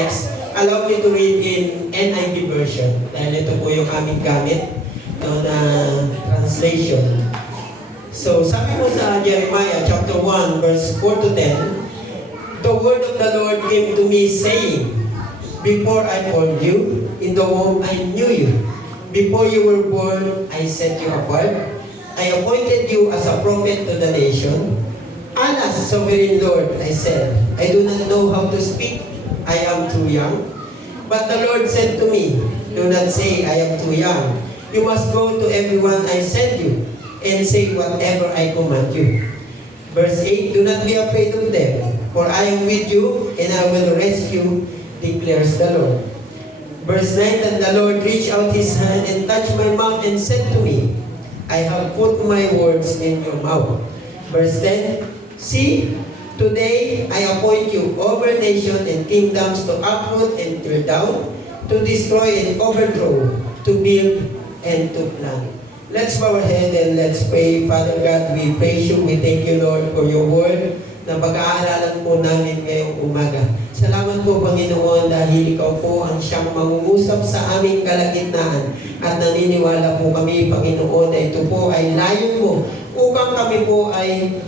text, allow me to read in NIV version. Dahil ito po yung aming gamit na translation. So, sabi mo sa Jeremiah chapter 1, verse 4 to 10, the word of the Lord came to me saying, before I formed you, in the womb I knew you. Before you were born, I set you apart. I appointed you as a prophet to the nation. Alas, sovereign Lord, I said, I do not know how to speak. I am too young. But the Lord said to me, do not say, I am too young. You must go to everyone I send you and say whatever I command you. Verse 8, do not be afraid of them, for I am with you and I will rescue, declares the Lord. Verse 9, then the Lord reached out his hand and touched my mouth and said to me, I have put my words in your mouth. Verse 10, see, today I appoint you over nations and kingdoms to uproot and tear down, to destroy and overthrow, to build and to plant. Let's bow our head and let's pray. Father God, we praise you. We thank you, Lord, for your word na pag-aaralan po namin ngayong umaga. Salamat po, Panginoon, dahil ikaw po ang siyang mangungusap sa aming kalagitnaan. At naniniwala po kami, Panginoon, na ito po ay layo mo upang kami po ay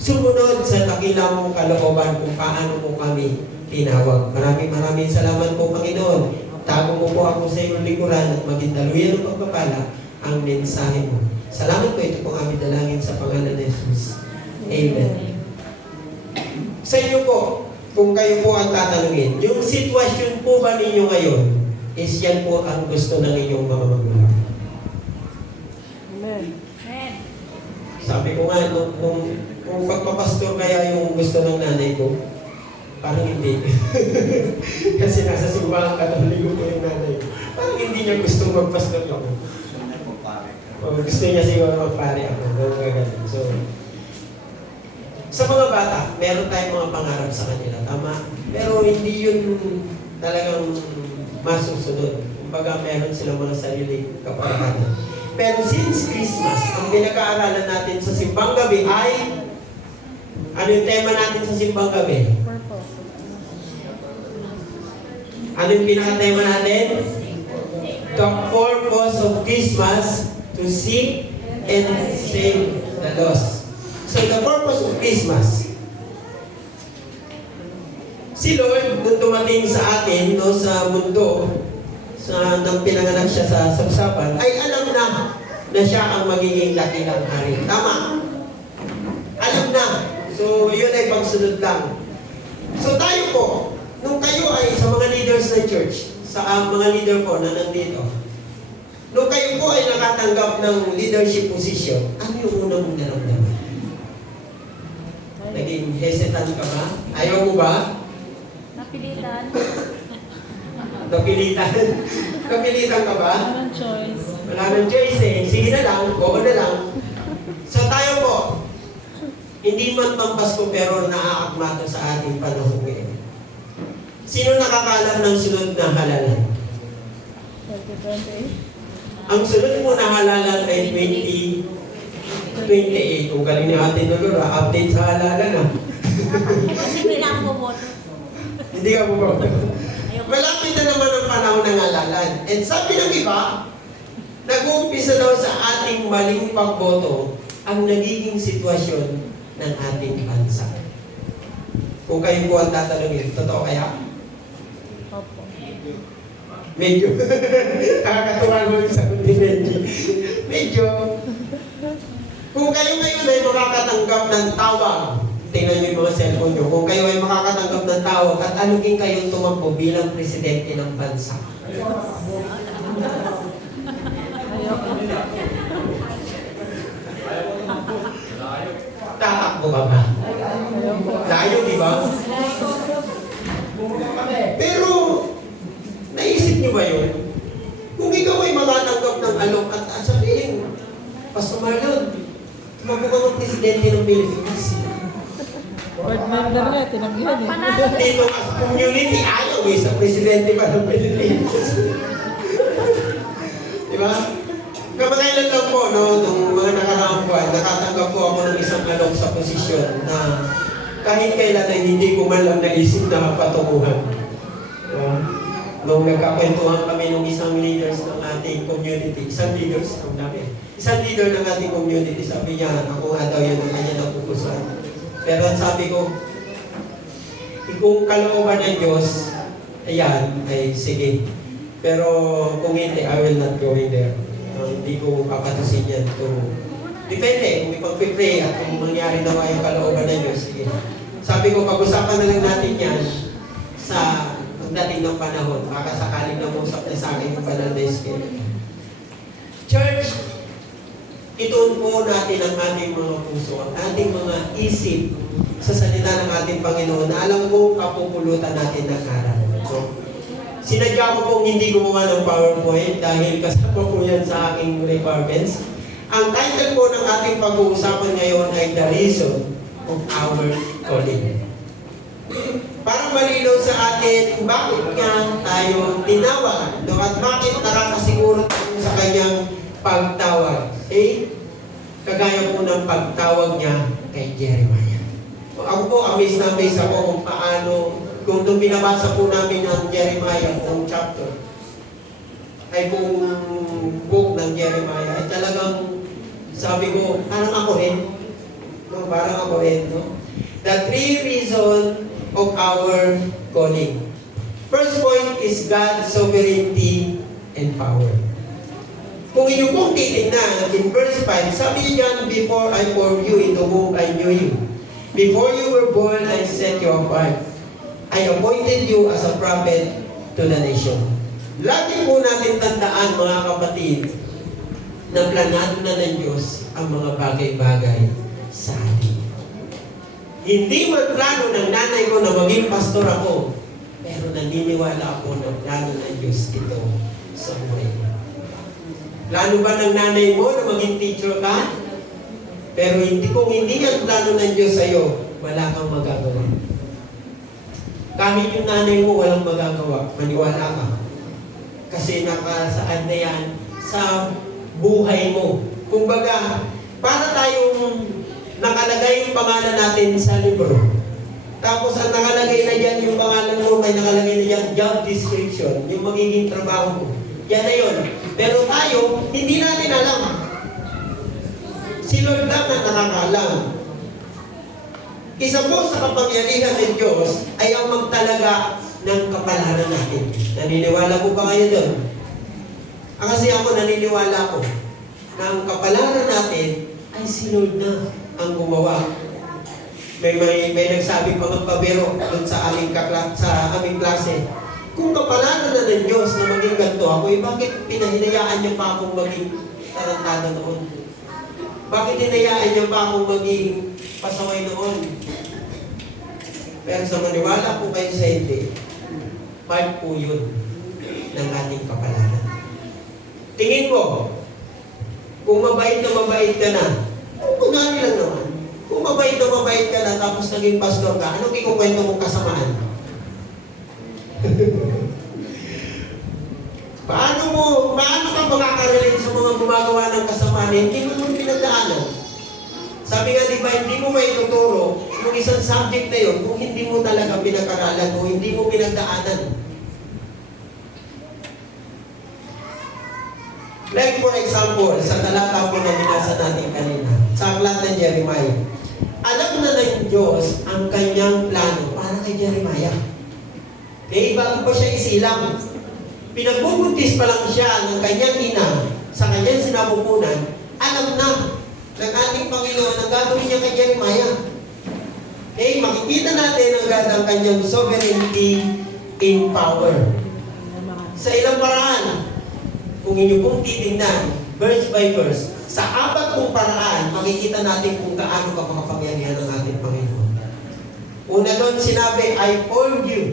sumunod sa dakila mong kalooban kung paano mo kami tinawag. Maraming salamat po, Panginoon. Tago mo po ako sa iyong likuran at maging daluyan ng pagpapala ang mensahe mo. Salamat po, ito pong aming dalangin sa pangalan ni Jesus. Amen. Sa inyo po, kung kayo po ang tatanungin, yung sitwasyon po ba ninyo ngayon is yan po ang gusto ng inyong mga magulang. Amen. Sabi ko nga, kung pagpapastor kaya yung gusto ng nanay ko, parang hindi. Kasi nasa simbahan Katoliko ko yung nanay ko. Parang hindi niya gusto magpastor ako. Gusto niya siguro magpare ako. So, sa mga bata, meron tayong mga pangarap sa kanila, tama? Pero hindi yun talagang masusunod. Kumbaga, meron silang mga sarili kapakanan. Pero since Christmas, ang pinag-aaralan natin sa simbang gabi ay, ano yung tema natin sa simbang gabi? Ano yung pinaka-tema natin? The purpose of Christmas, to seek and save the lost. So the purpose of Christmas, si Lord, nung dumating sa atin, no, sa mundo, nang pinanganak siya sa sabsaban, ay alam na siya ang magiging dakilang hari. Tama? Alam na. So, yun ay pagsunod lang. So, tayo po, nung kayo ay sa mga leaders ng church, sa mga leader po na nandito, nung kayo po ay nakatanggap ng leadership position, ano yung unang mong naramdaman? Naging hesitant ka ba? Ayaw mo ba? Napilitan. Napilitan? Napilitan ka ba? Wala nang choice. Wala nang choice eh. Sige na lang, go na lang. So tayo po, hindi man pang Pasko pero naaakmato sa ating panahon ngayon. Sino nakakalam ng sunod na halalan? 2028. Ang sunod mo na halalan ay 2028. Kung galing ni Ate Dolora, update sa halalan na. Kasi hindi na ako bumoto. Hindi ka bumoto. Malapit na naman ang panahon ng halalan. And sabi ng iba, nag-uumpisa daw sa ating maling pagboto ang nagiging sitwasyon ng ating bansa. Kung kayo po ang tatanungin, totoo kaya? Opo. Medyo. Nakakatuwa mo yung sagot ni Benji. Medyo. Kung kayo ngayon ay makakatanggap ng tawag, tingnan niyo yung mga cellphone niyo, kung kayo ay makakatanggap ng tawag at alugin kayong tumakbo bilang presidente ng bansa. Tatakbo ka ba? Layo, di ba? Pero, naisip niyo ba yun? Kung ikaw ay makatanggap ng alok at sabihin, Pastor Marlon, tumakbo ka ng presidente ng Pilipinas. Board member na, tinanggihan eh. Dito as community, ayaw eh, sa presidente pa ng Pilipinas. Di ba? Kamakailan lang po, no, nung mga nakaraang buwan, nakatanggap po ako ng isang alok sa posisyon na kahit kailan ay hindi ko man lang naisip na patunguhan. Nung nagkakwentuhan kami ng isang leaders ng ating community, isang leader ng ating community, sabi niya, ako nga daw yun ang kanya napupusan. Pero ang sabi ko, kung kalooban ng Diyos, ayan, ay sige. Pero kung hindi, I will not go in there. Hindi ko papatusin yan to. Depende, kung ipag-pray at kung mangyari na yung kalooban ng Diyos, sige. Sabi ko, pag-usapan na lang natin yan sa pagdating ng panahon. Baka sakaling namusap na sa akin yung banal na Espiritu. Church, ituon po natin ang ating mga puso, ang ating mga isip sa salita ng ating Panginoon na alam ko kapupulutan natin ng aral. So, sinadya ko pong hindi gumawa ng PowerPoint dahil kasama po yan sa aking requirements. Ang title po ng ating pag-uusapan ngayon ay The Reason of Our Calling. Para malinaw sa atin kung bakit nga tayo tinawag at bakit nakakasiguro tayo sa kanyang pagtawag. Kagaya po ng pagtawag niya kay Jeremiah. Ako po, amaze na amaze ako kung paano, kung nung binabasa po namin ng Jeremiah, ng chapter, ay kung book ng Jeremiah, ay talagang sabi ko, parang ako rin. No, parang ako rin, no? The three reasons of our calling. First point is God's sovereignty and power. Kung inyo pong titignan, in verse 5, sabi niya, before I formed you in the womb, I knew you. Before you were born, I set you apart. I appointed you as a prophet to the nation. Lagi po natin tandaan, mga kapatid, na planado na ng Diyos ang mga bagay-bagay sa atin. Hindi man plano ng nanay ko na maging pastor ako, pero naniniwala ako na plano ng Diyos ito sa buhay ko. Plano ba ng nanay mo na maging teacher ka? Pero kung hindi yan plano ng Diyos sa'yo, wala kang magagawa. Kahit yung nanay mo walang magagawa, maniwala ka. Kasi nakasaan na yan sa buhay mo. Kumbaga, para tayong nakalagay yung pangalan natin sa libro. Tapos ang nakalagay na dyan yung pangalan mo, may nakalagay na dyan job description, yung magiging trabaho mo. Yan na yun. Pero tayo, hindi natin alam. Si Lord lang ang nakakaalam. Isa po sa kapangyarihan ng Diyos ay ang magtalaga ng kapalaran natin. Naniniwala po ba kayo doon? Kasi ako naniniwala ko na ang kapalaran natin ay si Lord na ang gumawa. May nagsabi pa ng pabiro doon sa aming klase. Kung kapalaran na ng Diyos na maging ganito ako, bakit pinahinayaan niyo pa akong maging tarantado noon? Bakit hinayaan niyo pa akong maging pasaway noon? Pero sa maniwala po kayo sa hindi, part po yun ng ating kapalaran. Tingin mo, kung mabait ka na, kunwari lang naman. Kung mabait ka na tapos naging pastor ka, anong ikukwento mong kasamaan? Paano ka makaka-relate sa mga gumagawa ng kasamaan? Hindi mo pinagdaanan. Sabi nga, di ba, hindi mo may tuturo yung isang subject na yun kung hindi mo talaga pinag-aralan o hindi mo pinagdaanan. Like for example, sa talata po na binasa natin kanina, sa aklat ng Jeremiah, alam na ng Diyos ang kanyang plano para kay Jeremiah. Bago pa siya isilang, pinagbubuntis pa lang siya ng kanyang ina sa kanyang sinapupunan, alam na ng ating Panginoon ang gagawin niya kay Jeremiah. Makikita natin ang kanyang sovereignty in power. Sa ilang paraan, kung inyo pong titingnan, verse by verse, sa apat pong paraan, makikita natin kung gaano ka makapangyarihan ng ating Panginoon. Una doon sinabi, I formed you.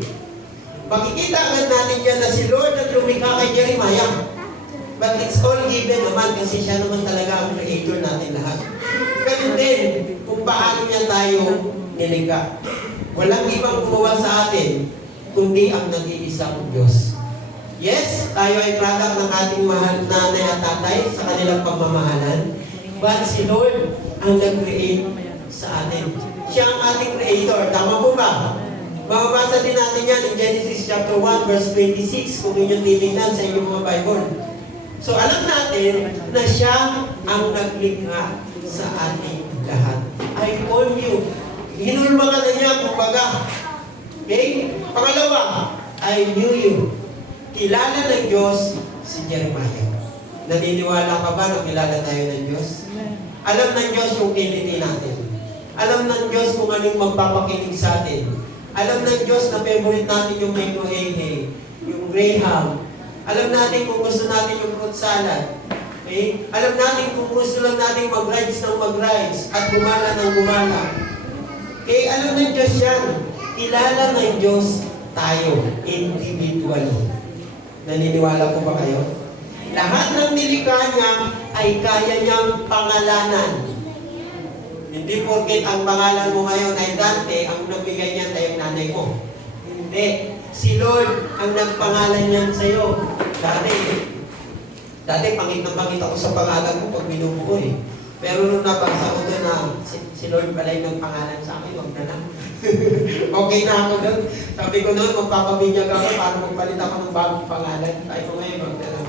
Makikita agad natin yan na si Lord ang lumikha kay Jeremiah. But it's all given naman kasi siya naman talaga ang creator natin lahat. Ganun din kung paano niya tayo nilikha. Walang ibang gumawa sa atin kundi ang nag-iisang Diyos. Yes, tayo ay product ng ating mahal nanay at tatay sa kanilang pagmamahalan. But si Lord ang nag-create sa atin. Siya ang ating creator. Tama po ba? Mababasa din natin yan in Genesis chapter 1 verse 26 kung inyong titingnan sa inyong mga Bible. So alam natin na siya ang naglikha sa ating lahat. I call you. Hinulma ka na niya, kumbaga. Okay? Pangalawa, I knew you. Kilala ng Diyos si Jeremiah. Naniniwala ka ba na kilala tayo ng Diyos? Alam ng Diyos yung kiniti natin. Alam ng Diyos kung anong magpapakinig sa atin. Alam ng Diyos na favorite natin yung mango hey, yung graham. Alam natin kung gusto natin yung fruit salad. Okay? Alam natin kung gusto lang natin mag-rides ng mag-rides at gumala ng gumala. Okay? Alam ng Diyos yan. Kilala ng Diyos tayo individually. Naniniwala po ba kayo? Lahat ng nilikha niya ay kaya niyang pangalanan. Hindi porket ang pangalan mo ngayon ay Dante, ang nabigay niyan ay ang nanay mo. Hindi. Si Lord ang nagpangalan niyan sa iyo. Dati pangit na pangit ako sa pangalan mo pag binubuo eh. Pero nung nabasa ko doon na si Lord pala yung nagpangalan sa akin, huwag na lang. Okay na ako doon. Sabi ko noon, magpapabinyag ako para magpalit ako ng bagong pangalan. Sabi ko ngayon, huwag na lang.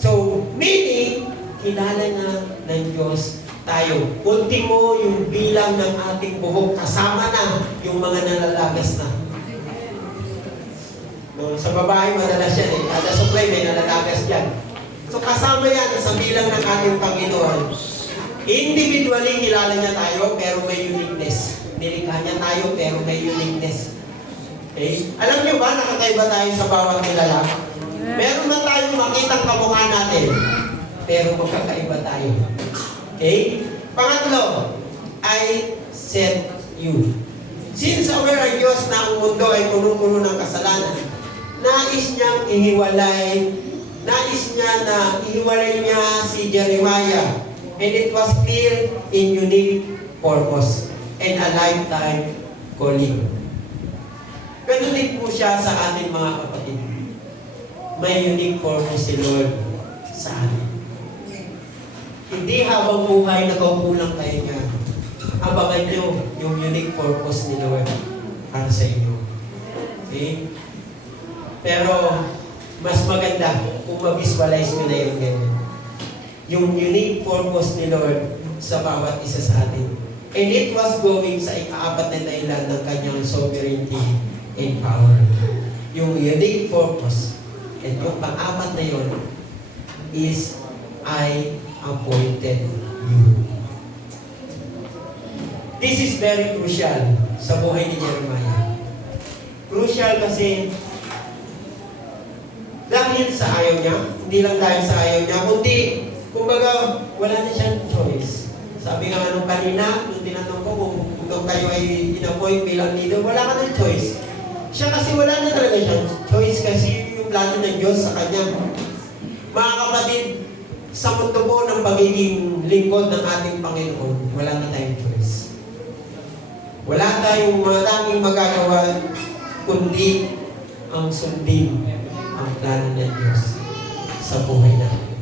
So, meaning, kilala na ng Diyos tayo. Ultimo yung bilang ng ating buhok, kasama na yung mga nalalagas na. No, sa babae, madalas yan eh. Kada supply, may nalalagas yan. So, kasama yan sa bilang ng ating Panginoon. Individually, kilala niya tayo, pero may uniqueness. Nilikha niya tayo, pero may uniqueness. Okay? Alam niyo ba, nakakaiba tayo sa bawat kilala? Meron man tayong makitang kamukha natin, pero magkakaiba tayo. Okay? Pangatlo, I set you. Since aware ang Diyos na ang mundo ay puno-puno ng kasalanan, nais niyang ihiwalay, nais niya na ihiwalay niya si Jeremiah. And it was clear in unique purpose and a lifetime calling. Ganun din po siya sa ating mga kapatid. May unique purpose si Lord sa atin. Hindi habang buhay nagkukulang tayo niya. Abangan nyo yung unique purpose ni Lord para sa inyo. Okay? Pero, mas maganda kung ma-visualize nyo na yung ganyan. Yung unique purpose ni Lord sa bawat isa sa atin. And it was going sa ikaapat na dahilan ng kanyang sovereignty and power. Yung unique purpose. And yung pang-apat na yun is I appointed you. This is very crucial sa buhay ni Jeremiah. Crucial kasi dahil sa ayaw niya, hindi lang dahil sa ayaw niya, kundi, kumbaga, wala na siyang choice. Sabi nga nung kanina, nung tinanong ko kung kayo ay in-appoint bilang leader, wala ka ng choice. Siya kasi wala na talaga siyang choice kasi yung plano ng Diyos sa kanya. Mga kapatid, sa mundo po ng pagiging lingkod ng ating Panginoon, wala na tayong choice. Wala tayong maraming magagawa, kundi ang sundin ang plano ng Diyos sa buhay natin.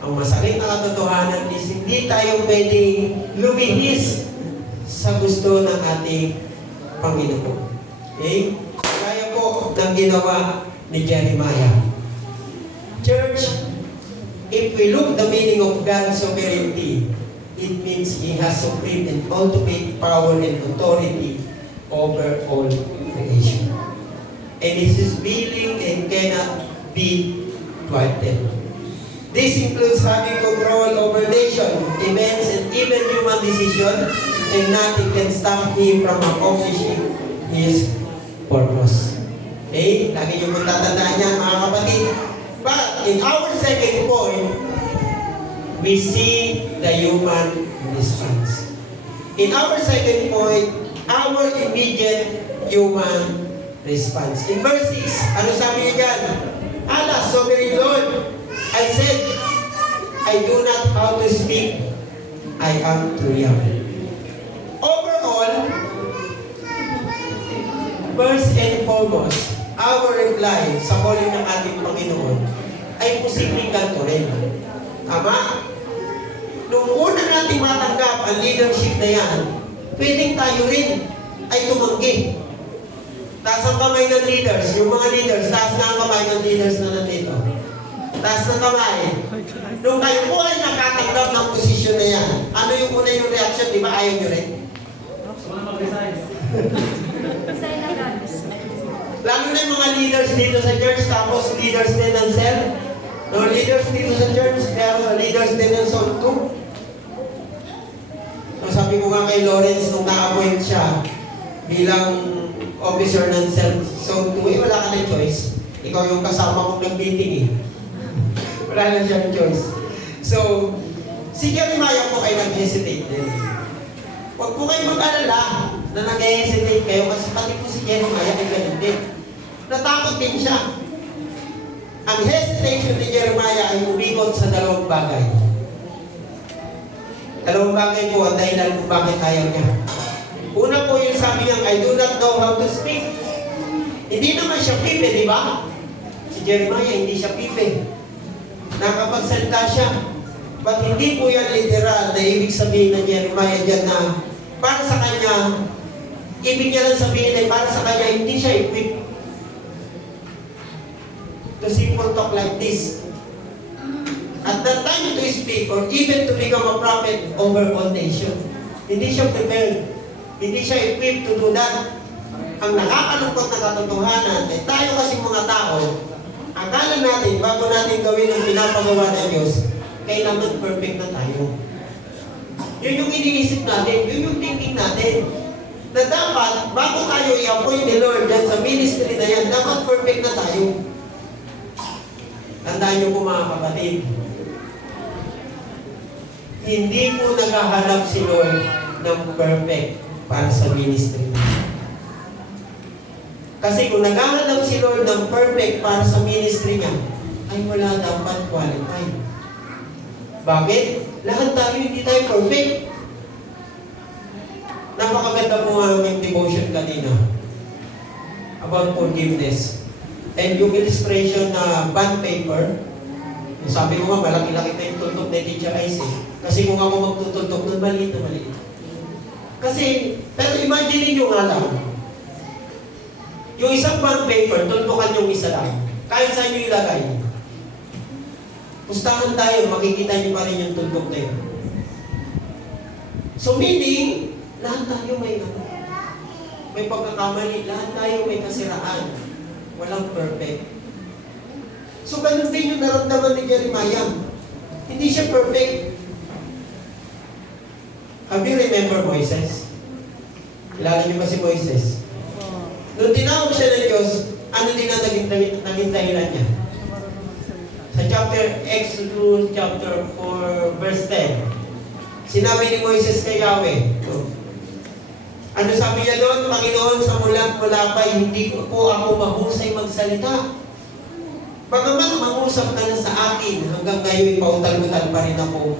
Ang masakit na katotohanan is hindi tayo pwedeng lumihis sa gusto ng ating Panginoon. Okay? Kaya po ng ginawa ni Jeremiah. Church, if we look the meaning of God's sovereignty, it means He has supreme and ultimate power and authority over all creation. And it is willing and cannot be thwarted. This includes having control over nation, events, and even human decision, and nothing can stop Him from accomplishing His purpose. Okay? Lagi niyo pong tatandaan yan, mga kapatid. But in our second point, we see the human response. In our second point, our immediate human response. In verse 6, ano sabi niya dyan? Allah, sovereign Lord, I said, I do not how to speak. I am too young. Overall, first and foremost, our reply sa calling ng ating Panginoon ay posibleng ganito rin. Tama? Nung una natin matanggap ang leadership na yan, pwedeng tayo rin ay tumanggi. Taas ang kamay ng leaders. Yung mga leaders, taas na ang kamay ng leaders na nandito. Taas ng kamay. Nung kayo po ay nakatanggap ng posisyon na yan, ano yung una yung reaction? Di ba ayaw nyo rin? Lalo na yung mga leaders dito sa church, tapos leaders din ng cell. No, leaders dito sa church, pero leaders din ng soul too. So, sabi ko nga kay Lawrence, nung na-appoint siya bilang officer ng cell zone 2, wala ka ng choice. Ikaw yung kasama kong nag-meeting eh. Wala na siyang choice. So, si Jeremiah po kayo nag-hesitate din. Huwag po kayo mag-alala na nag-hesitate kayo kasi pati po si Jeremiah ay ganun din. Natakot din siya. Ang hesitation ni Jeremiah ay umikot sa dalawang bagay. Dalawang bagay po ang dahilan kung bakit ayaw niya. Una po yung sabi niya, I do not know how to speak. Hindi naman siya pipe, di ba? Si Jeremiah, hindi siya pipe. Nakapagsalita siya. But hindi po yan literal na ibig sabihin ng Jeremiah dyan na para sa kanya, ibig niya lang sabihin ay para sa kanya, hindi siya equipped to simple talk like this. At the time to speak or even to become a prophet over all nations. Hindi siya prepared. Hindi siya equipped to do that. Ang nakakalungkot na katotohanan ay tayo kasing mga tao, akala natin, bago natin gawin ang pinapagawa ng Diyos, kailangan perfect na tayo. Yun yung iniisip natin, yun yung thinking natin. Na dapat, bago tayo i-appoint ni Lord dyan sa ministry na yan, dapat perfect na tayo. Tandaan niyo po mga kapatid, hindi po naghahanap si Lord ng perfect para sa ministry. Kasi kung naghahanap si Lord ng perfect para sa ministry niya, ay wala dapat qualified. Bakit? Lahat tayo hindi tayo perfect. Napakaganda po ang aming devotion kanina about forgiveness. And yung illustration na bond paper, sabi ko nga, malaki-laki na yung tutok ni Teacher Ice. Kasi kung ako magtututok nun, maliit na maliit. Kasi, pero imagine nyo nga lang, yung isang bond paper, tutukan yung isa lang. Kahit saan nyo ilagay. Pustahan tayo, makikita nyo pa rin yung tutok na yun. So meaning, lahat tayo may pagkakamali, lahat tayo may kasiraan. Walang perfect. So ganun din yung naramdaman ni Jeremiah. Hindi siya perfect. Have you remember Moises? Kilala niyo ba si Moises? Nung tinawag siya ng Diyos, ano din ang naging dahilan niya? Sa Exodus chapter 4, verse 10, sinabi ni Moises kay Yahweh, ano sabi niya doon? Panginoon, sa mula pa, hindi po ako mahusay magsalita. Bagaman mangusap ka na sa akin, hanggang ngayon, pautal-utal pa rin ako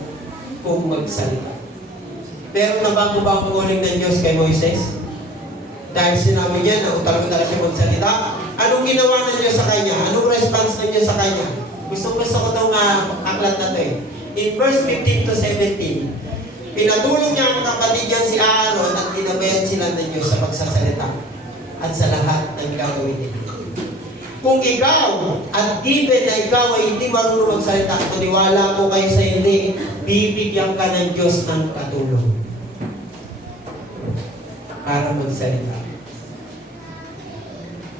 kung magsalita. Pero nabago ba ang calling ng Diyos kay Moises? Dahil sinabi niya na utal-utal siya magsalita, anong ginawa ng Diyos sa kanya? Anong response ng Diyos sa kanya? Gusto ko itong aklat na ito eh. In verse 15 to 17, pinatulong niya ang kapatid niya si Aaron at tinabayan sila ng Diyos sa pagsasalita at sa lahat ng gagawin niya. Kung ikaw at given na ikaw ay hindi marunong magsalita, maniwala ko kayo sa hindi, bibigyan ka ng Diyos ng katulong para magsalita.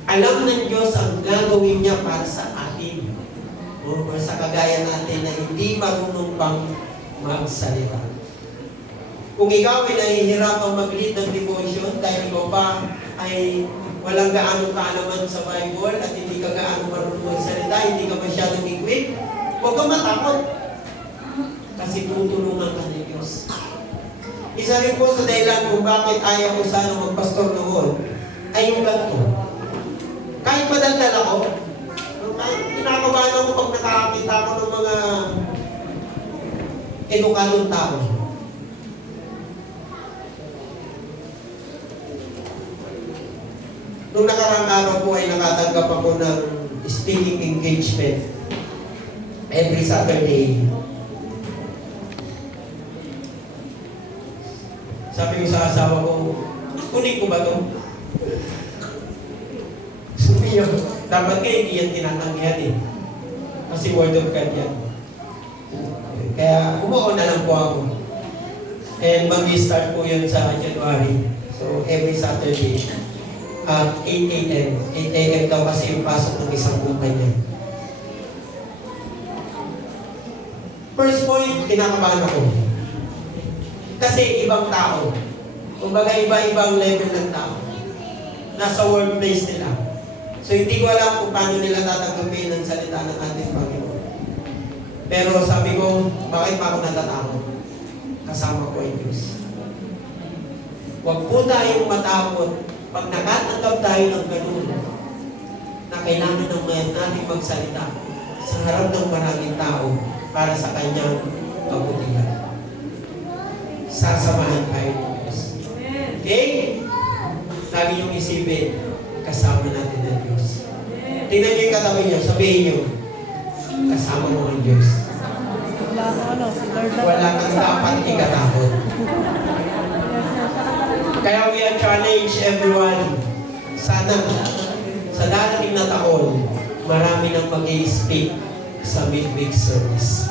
Alam ng Diyos ang gagawin niya para sa atin o sa kagaya natin na hindi marunong pang magsalita. Kung ikaw ay nahihirapang mag-lead ng devotion dahil ikaw pa ay walang gaano kaalaman sa Bible at hindi ka gaano marunong magsalita, hindi ka masyadong equipped, huwag kang matakot. Kasi tutulungan ka ng Diyos. Isa rin po sa dahilan kung bakit ayaw ko sana magpastor noon ay yung ganito. Kahit madaldal ako, kahit kinakabahan ako pag nakakakita ako ng mga edukadong tao. Nung nakarang araw po ay nakatanggap ako ng speaking engagement every Saturday. Sabi ko sa asawa ko, kunin ko ba ito? niyo. Dapat kayo hindi yan tinatanggihan eh. Kasi word of God yan. Kaya umuo na lang po ako. And mag-start po yun sa January. So every Saturday at 8 a.m. 8 a.m. daw kasi yung pasok ng isang buntay niya. First point, kinakabahan ako. Kasi ibang tao. Kumbaga iba-ibang level ng tao. Nasa workplace nila. So hindi ko alam kung paano nila tatanggapin ang salita ng ating Panginoon. Pero sabi ko, bakit pa ako natatakot? Kasama ko ay Diyos. Huwag po tayong matakot pag nakatanggap tayo ng ganun na kailangan ng natin magsalita sa harap ng maraming tao para sa kanyang kabutihan. Sasamahan tayo ng Diyos. Okay? Lagi niyong isipin, kasama natin ng Diyos. Tingnan niyo yung katabi niyo, sabihin niyo, kasama mo ang Diyos. Wala kang dapat ikatakot. Kaya we are challenge everyone. Sana sa darating na taon, marami nang mag-i-speak sa midweek service.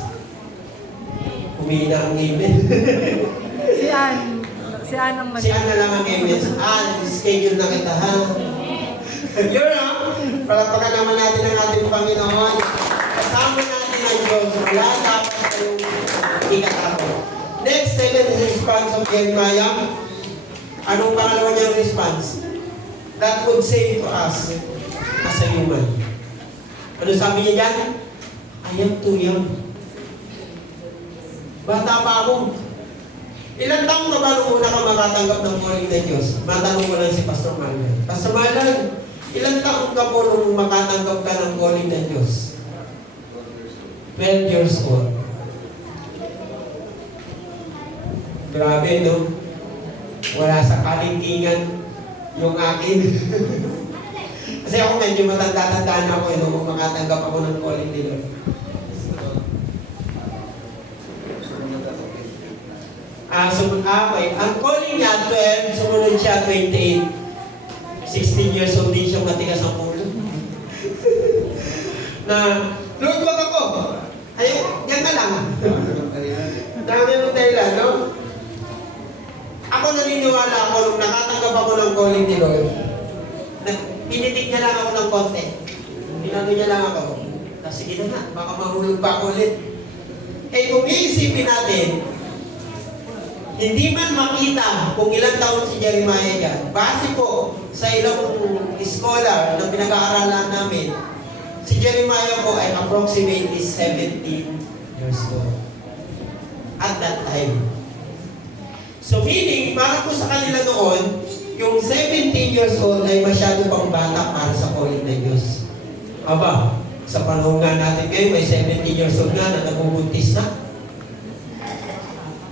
Humina ang amen. Si Ann. Si Ann ang Si Ann na lang ang amen. Ann, schedule na kita ha. Yun ha. Palapakan naman natin ang ating Panginoon. Kasama natin ang Diyos. Wala dapat kayong ikatakot. Next, second response of Jeremiah. Anong pangalawa niyang response? That would say to us as a human. Ano sabi niya dyan? I am too young. Bata pa ako. Ilang taong ka ba nung una ka makatanggap ng calling ng Diyos? Matanong ko lang si Pastor Marlon. Pastor Marlon, ilang taong ka po nung makatanggap ka ng calling ng Diyos? 12 years old. Grabe, no? Wala sa kalingkingan yung akin. Kasi ako medyo matanda-tanda na ako nung makatanggap ako ng calling ni Lord. Okay. Ang calling niya, 12, sumunod siya, 28. 16 years old din siya, matigas ang ulo. Na, Lord, wag ako. Ayun, yan ka lang. Dami mong dahilan, no? Ako naniniwala ako nung nakatanggap ako ng calling ni Lord. Pinitig niya lang ako ng konti. Pinano niya lang ako. Tapos sige na nga, baka mahulog pa ako ulit. Eh kung iisipin natin, hindi man makita kung ilang taon si Jeremiah dyan. Base po sa ilang scholar na pinag-aaralan namin, si Jeremiah po ay approximately 17 years old. At that time. So meaning, para po sa kanila noon, yung 17 years old ay masyado pang bata para sa calling ng Diyos. Aba, sa panahon nga natin ngayon, may 17 years old nga na nabubuntis na.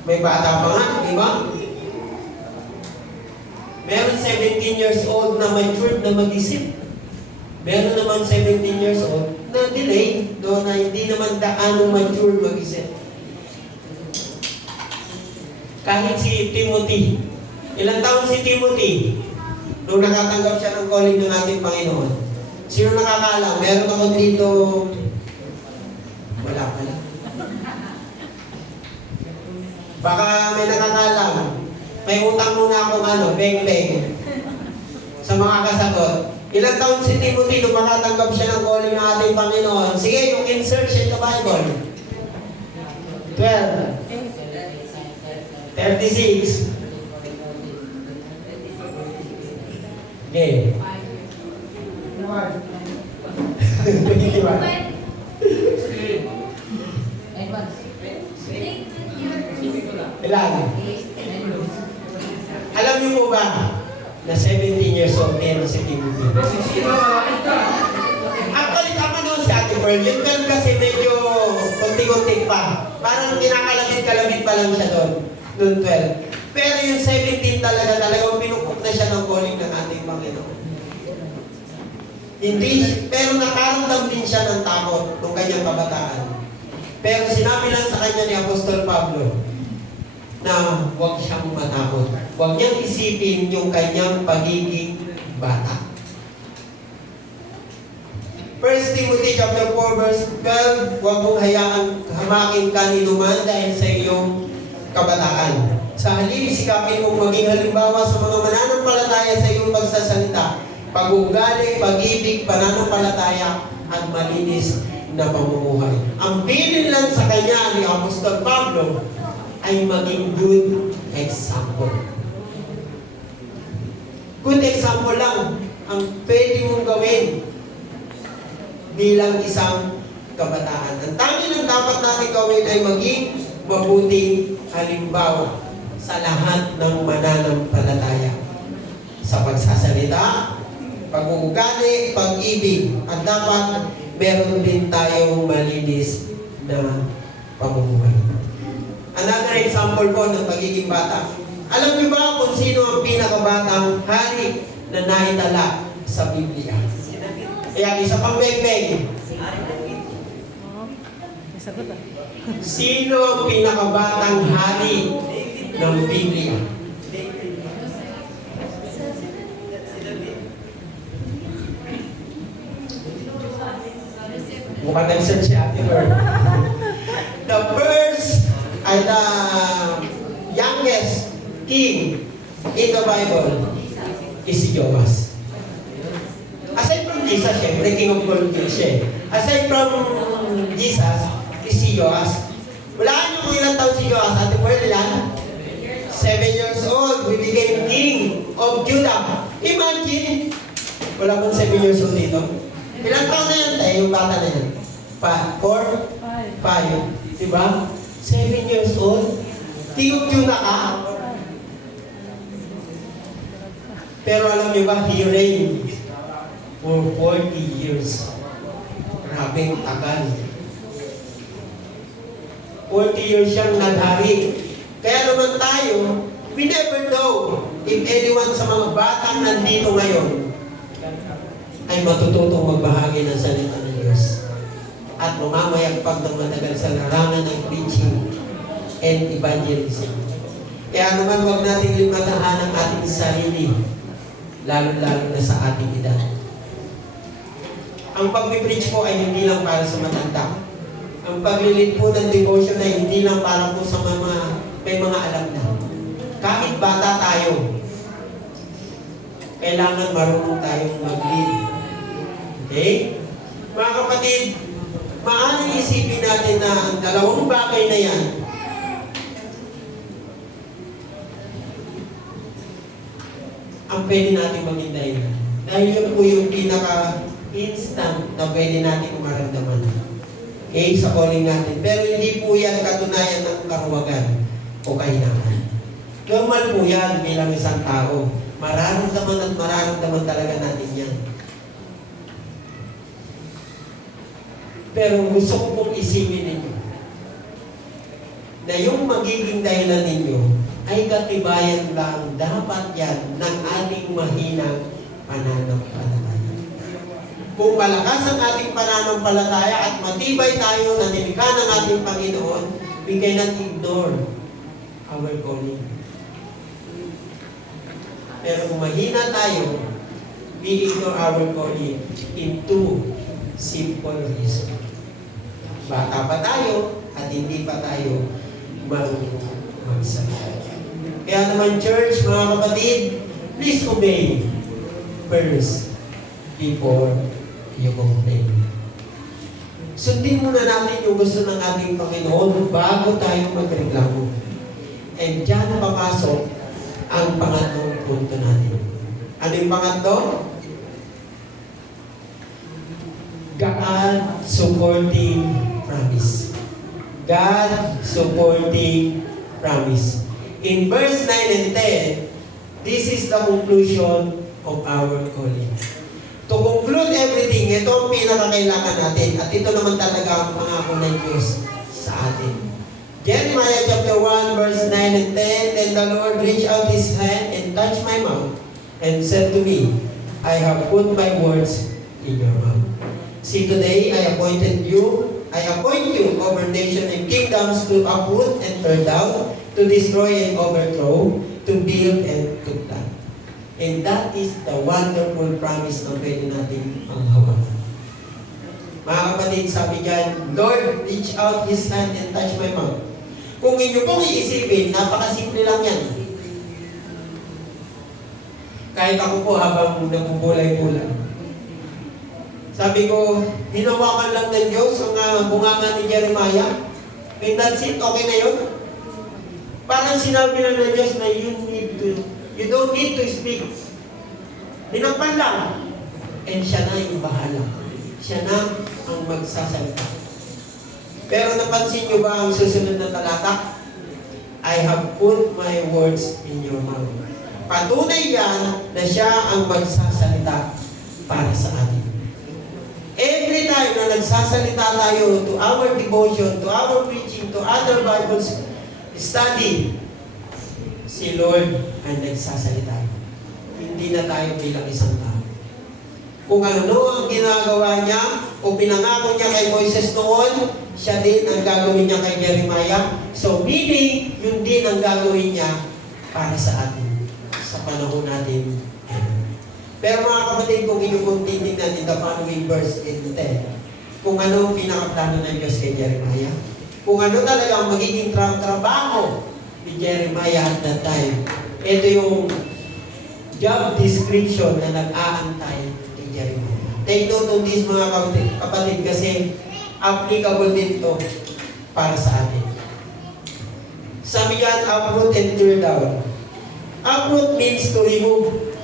May bata pa nga, di ba? Meron 17 years old na matured na mag-isip. Meron naman 17 years old na delay, doon na hindi naman daanong matured mag-isip. Kahit si Timothy. Ilang taon si Timothy nung nakatanggap siya ng calling ng ating Panginoon? Sino nakakaalam? Meron ako dito, wala pala. Baka may nakakaalam. May utang muna akong beng-beng sa mga kasagot. Ilang taon si Timothy nung makatanggap siya ng calling ng ating Panginoon? Sige, yung insert siya sa Bible. 12. 36. Okay. 21. Ilan? Alam niyo po ba na 17 years old na si Timothy? Actually, tama noon si Ate Pearl. Yung girl kasi medyo kunti-kunti pa. Parang kinakalabit-kalabit pa lang siya doon. Noon 12. Pero yung 17 talagang pinupok na siya ng calling ng ating Panginoon. Hindi, pero nakaramdam din siya ng takot nung kanyang kabataan. Pero sinabi lang sa kanya ni Apostol Pablo na huwag siyang matakot. Huwag niyang isipin yung kanyang pagiging bata. 1 Timothy chapter 4 verse 12, huwag mong hayaan hamakin ka ni numan dahil sa iyong kabataan. Sa halip, sikapin mong maging halimbawa sa mga mananampalataya sa iyong pagsasalita, pag-uugali, pag-ibig, pananampalataya, at malinis na pamumuhay. Ang bilin lang sa kanya ni Apostol Pablo ay maging good example. Good example lang ang pwede mong gawin bilang isang kabataan. Ang tanging ng dapat natin gawin ay maging mabuting halimbawa sa lahat ng mananampalataya. Sa pagsasalita, pag-uugali, pag-ibig, at dapat meron din tayong malinis na pamumuhay. Another example po ng pagiging bata. Alam niyo ba kung sino ang pinakabatang hari na naitala sa Biblia? Kaya isa pang beg-beg. Sagot ah. Sino ang pinakabatang hari ng Biblia? Mukhang nag-search si Ate Lord. The first ay the youngest king in the Bible is si Joas. Aside from Jesus, syempre, king of all kings siya. Aside from Jesus, is si Joas. Walaan niyo kung ilang taon si Joas. Ate Pearl, ilan? 7 years old, we became king of Judah. Imagine, wala pong 7 years old dito. Ilang taon na yan tayo, yung bata na yan? 4? 5. Diba? 7 years old. King of Judah ka? Pero alam niyo ba, he reigned for 40 years. Grabing tagal. 40 years siyang naghari. Kaya naman tayo, we never know if anyone sa mga batang nandito ngayon ay matututong magbahagi ng salita ng Diyos at mamamayagpag ng matagal sa larangan ng preaching and evangelism. Kaya naman huwag natin limatahan ang ating sarili, lalo-lalo na sa ating edad. Ang pag-preach po ay hindi lang para sa matanda. Ang paglilid po ng devotion ay hindi lang para po sa may mga alam na. Kahit bata tayo, kailangan marunong tayong mag-lead. Okay? Mga kapatid, maaaring isipin natin na ang dalawang bagay na yan ang pwede natin maging dahilan. Dahil yun po yung pinaka-instant na pwede natin maramdaman. Okay, sa calling natin. Pero hindi po yan katunayan ng karuwagan o kahinaan. Normal po yan bilang isang tao. Mararamdaman at mararamdaman talaga natin yan. Pero gusto ko pong isipin ninyo na yung magiging dahilan ninyo ay katibayan lang dapat yan ng ating mahinang pananampalataya. Kung malakas ang ating pananampalataya at matibay tayo na nilikha ng ating Panginoon, we cannot ignore our calling. Pero kung mahina tayo, we ignore our calling in two simple reasons. Bata pa tayo at hindi pa tayo marunong magsalita. Kaya naman church, mga kapatid, please obey first before you complain. Sundin muna natin yung gusto ng ating Panginoon bago tayo magreklamo. And dyan papasok ang pangatlong punto natin. Ano yung pangatlo? God supporting promise. God supporting promise. In verse 9 and 10, this is the conclusion of our calling. To conclude everything, ito ang pinakakailangan natin at ito naman talaga ang pangako ng Diyos sa atin. Jeremiah chapter 1 verse 9 and 10, Then the Lord reached out His hand and touched my mouth and said to me, I have put my words in your mouth. See, today I appoint you over nations and kingdoms to uproot and tear down, to destroy and overthrow, to build and to plant. And that is the wonderful promise na pwede natin panghawakan. kapatid, sabi diyan, Lord, reach out His hand and touch my mouth. Kung inyo pong iisipin, napakasimple lang yan. Kahit ako po habang nagpupulay-pulay. Sabi ko, hinawakan lang ng Diyos ang bunganga ni Jeremiah. And that's it, okay na yun. Parang sinabi lang ng Diyos na you don't need to speak. Hinampan lang. And siya na yung bahala. Siya na ang magsasalita. Pero napansin niyo ba ang susunod na talata? I have put my words in your mouth. Patunay yan na siya ang magsasalita para sa atin. Every time na nagsasalita tayo to our devotion, to our preaching, to other Bible study, si Lord ay nagsasalita. Hindi na tayo bilang isang tao. Kung ano ang ginagawa niya o pinangako niya kay Moises noon, siya din ang gagawin niya kay Jeremiah. So meaning, yun din ang gagawin niya para sa atin, sa panahon natin. Pero mga kapatid, kung inyo kong titignan in the following verse 8 to 10, kung ano ang pinakaplano ng Diyos kay Jeremiah, kung ano talaga ang magiging trabaho ni Jeremiah at that time, ito yung job description na nag-aantay kay Jeremiah. Take note of this mga kapatid kasi applicable din to para sa atin. Sabi yan, uproot and tear down. Uproot means to remove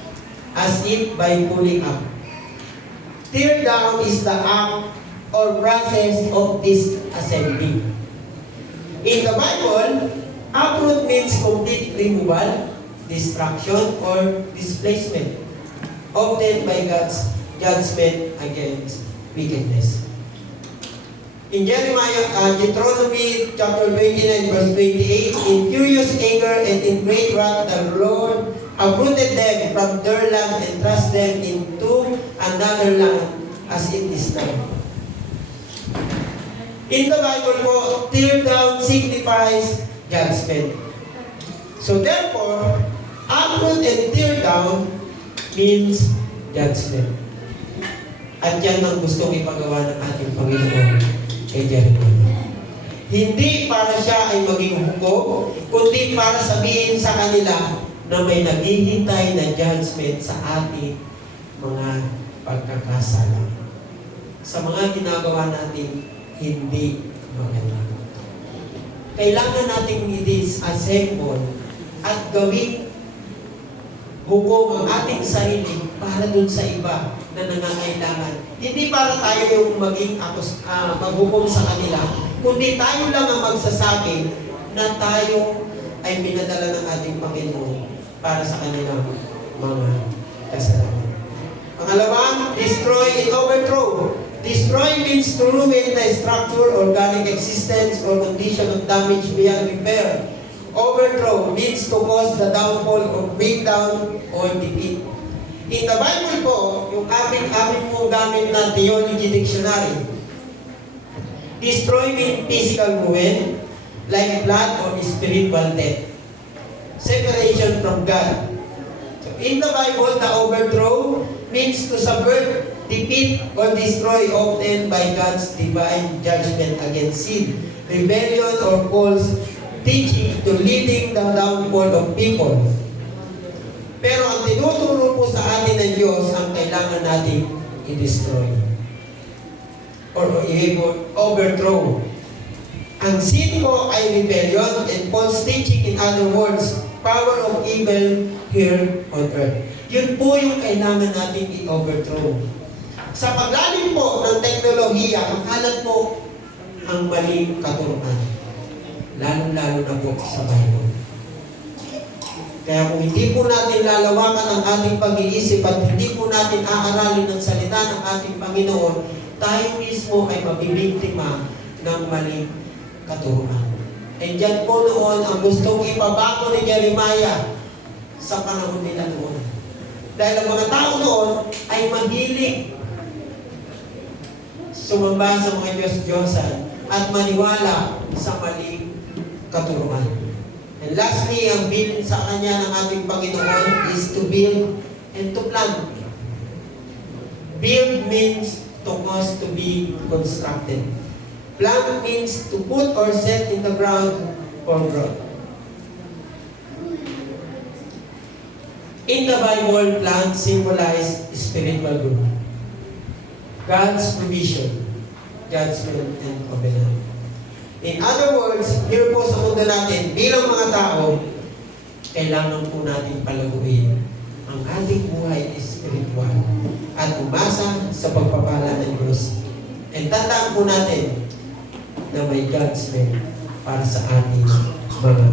as if by pulling up. Tear down is the act or process of disassembly. In the Bible, uproot means complete removal, destruction, or displacement, often by God's judgment against wickedness. In Deuteronomy chapter 29 verse 28, in furious anger and in great wrath the Lord uprooted them from their land and thrust them into another land as it is now. In the Bible po, tear down signifies judgment. So therefore, uproot and tear down means judgment. At yan ang gustong ipagawa ng ating Panginoon kay Jeremiah. Hindi para siya ay maging hukom, kundi para sabihin sa kanila na may naghihintay na judgment sa ating mga pagkakasala. Sa mga ginagawa natin, hindi maganda. Kailangan natin i-disassemble at gawing hukom ang ating sarili para dun sa iba na nangangailangan. Hindi para tayo yung maging maghukom sa kanila, kundi tayo lang ang magsasabi na tayo ay pinadala ng ating Panginoon para sa kanilang mga kasalanan. Pangalawa, destroy and overthrow. Destroy means to ruin the structure, organic existence, or condition of damage beyond repair. Overthrow means to cause the downfall or breakdown or defeat. In the Bible po, yung amin pong gamit na theology dictionary, destroy means physical ruin, like blood or spiritual death. Separation from God. So in the Bible, the overthrow means to subvert, defeat, or destroy, often by God's divine judgment against sin, rebellion, or false teaching to leading the downfall of people. Pero ang tinuturo po sa atin ng Diyos ang kailangan natin i-destroy or overthrow. Ang sin po ay rebellion and false teaching, in other words, power of evil here on earth. Yun po yung kailangan natin i-overthrow. Sa paglalim po ng teknolohiya, makalat po ang maling katuruan. Lalo-lalo na po sa Bible. Kaya kung hindi po natin lalawakan ang ating pag-iisip at hindi po natin aaralin ang salita ng ating Panginoon, tayo mismo ay mabibiktima ng maling katuruan. And dyan po noon ang gustong ipabago ni Jeremiah sa panahon nila noon. Dahil ang mga tao noon ay mahilig sumamba sa mga Diyos-Diyosan at maniwala sa maling katuruan. And lastly, ang bilin sa kanya ng ating Panginoon is to build and to plant. Build means to cause to be constructed. Plant means to put or set in the ground for growth. In the Bible, plants symbolize spiritual growth. God's provision, judgment, and covenant. In other words, here po sa mundo natin, bilang mga tao, kailangan po natin palaguin ang ating buhay spiritual at umasa sa pagpapala ng Diyos. And tandaan po natin na may judgment para sa ating mga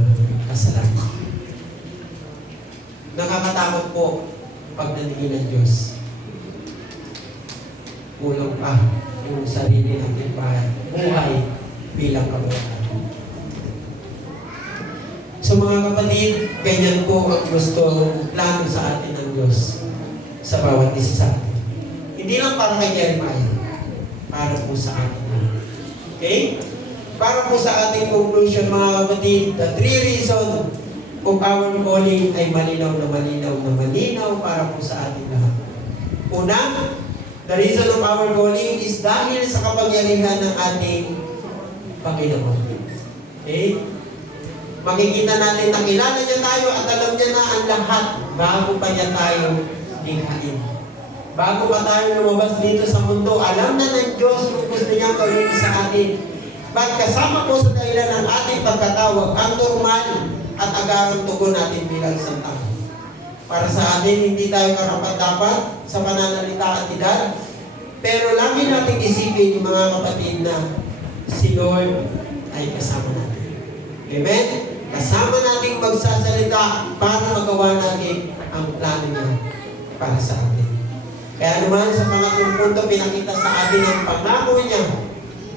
kasalanan. Nakakatakot po pag naningin ng Diyos. Kulang pa yung sarili natin buhay bilang kabataan. So mga kapatid, ganyan po ang gusto plano sa atin ng Diyos sa bawat isa sa atin. Hindi lang para kay Jeremiah, para po sa atin. Okay? Para po sa ating conclusion mga kapatid, the three reasons of our calling ay malinaw na malinaw na malinaw para po sa ating lahat. Una, the reason of our calling is dahil sa kapangyarihan ng ating Panginoon. Okay? Makikita natin na kilala niya tayo at alam niya na ang lahat bago pa niya tayo likhain. Bago pa tayo lumabas dito sa mundo, alam na ng Diyos kung gusto niyang gawin sa atin. Ba't kasama po sa dahilan ng ating pagkatawag ang normal at agarang tugon natin bilang isang tao. Para sa atin, hindi tayo karapat-dapat sa pananalita at edad, pero lagi nating isipin, mga kapatid, na si Lord ay kasama natin. Amen? Kasama nating magsasalita para magawa natin ang plano niya para sa atin. Kaya naman sa pangatlong punto, pinakita sa atin ang pangako niya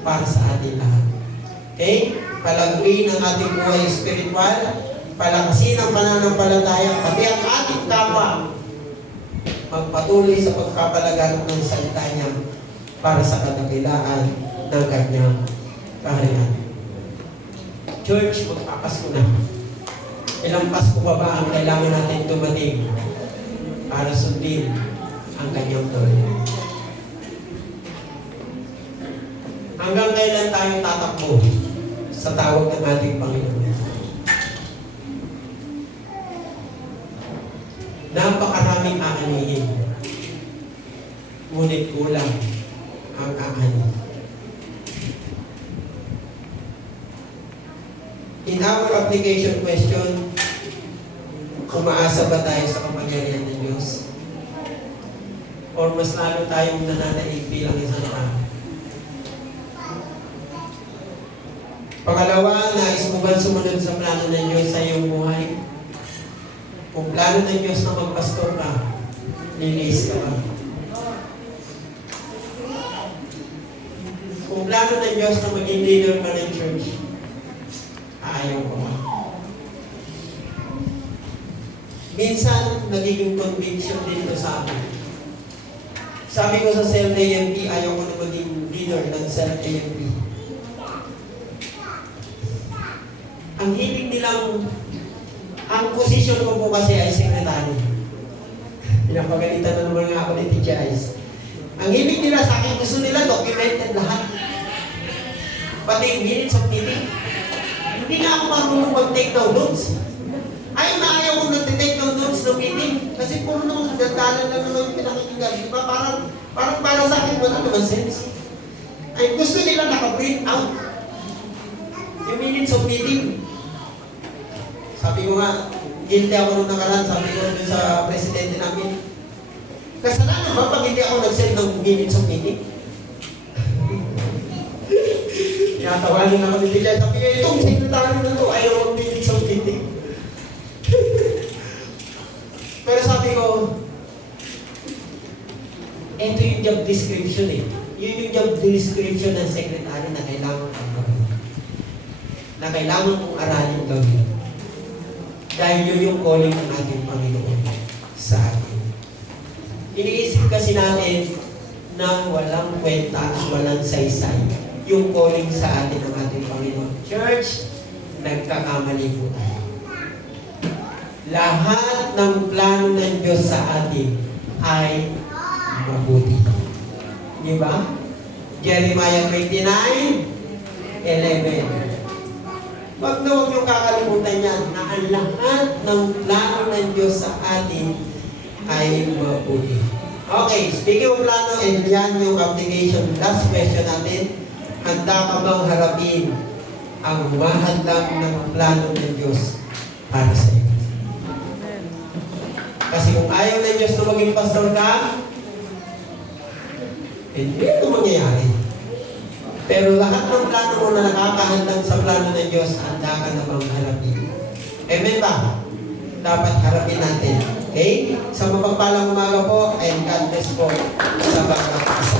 para sa atin lahat. Okay? Palaguin ang ating buhay spiritual, palakasin ang pananampalataya, pati ang ating kapwa, magpatuloy sa pagpapalaganap ng salita niya para sa kadakilaan ng kanyang kaharian. Church, magpapasko na. Ilang Pasko pa ba ang kailangan natin dumating para sundin ang kanyang tuloy? Hanggang kailan tayo tatakbo sa tawag ng ating Panginoon? Napakaraming aanihin. Ngunit kulang ang aanin. In our application question, umaasa ba tayo sa kapangyarihan ng Diyos? Or mas lalo tayong nananaig bilang isang tao? Pangalawa, nais mo ba sumunod sa plano ng Diyos sa iyong buhay? Kung plano ng Diyos na magpastor ka, linis ka ba? Kung plano ng Diyos na maging leader ka ng church, ayaw ko ba? Minsan, nagiging conviction dito sa akin. Sabi ko sa self-AMP, ayaw ko na maging leader ng self-AMP. Ang hilig nilang, ang position ko po kasi ay sekretary. Pinapagalitan na naman nga ako ni Teacher Ice. Ang hilig nila sa akin, gusto nila documented lahat. Pati yung minutes of meeting. Hindi nga ako marunong mag-take down notes. Ayaw na ayaw ko nag-take down notes ng meeting. Kasi puro naman dandalan lang naman yung pinakikinggan. Di ba? Parang para sa akin, wala naman sense. Ay gusto nila naka-print out. Yung minutes of meeting. Sabi ko nga, guilty ako nung nakaraan, sabi ko dun sa presidente namin. Kasalanan ba pag hindi ako nag-send ng minutes of meeting? Tinatawanin ako ni Teacher. Sabi ko, itong secretary na to, ayaw mag-minutes of meeting. Pero sabi ko, ito yung job description eh. Yun yung job description ng secretary na kailangan kong gawin. Na kailangan kong aralin gawin. Dahil yun yung calling ng ating Panginoon sa atin. Iniisip kasi natin na walang kwenta at walang saysay yung calling sa atin ng ating Panginoon. Church, nagkakamali po tayo. Lahat ng plano ng Diyos sa atin ay mabuti. Di ba? Jeremiah 29:11. Huwag na huwag niyong kakalimutan yan na ang lahat ng plano ng Diyos sa atin ay mabuti. Okay, speaking of plano, and yan yung application. Last question natin. Handa ka bang harapin ang mahadlang ng plano ng Diyos para sa iyo? Kasi kung ayaw ng Diyos na maging pastor ka, hindi ito mangyayari. Pero lahat ng plano mo na nakakahandang sa plano ng Diyos, handa ka namang harapin. Amen ba? Dapat harapin natin. Okay? Sa mapagpalang umaga po, and God bless po sa bawat isa.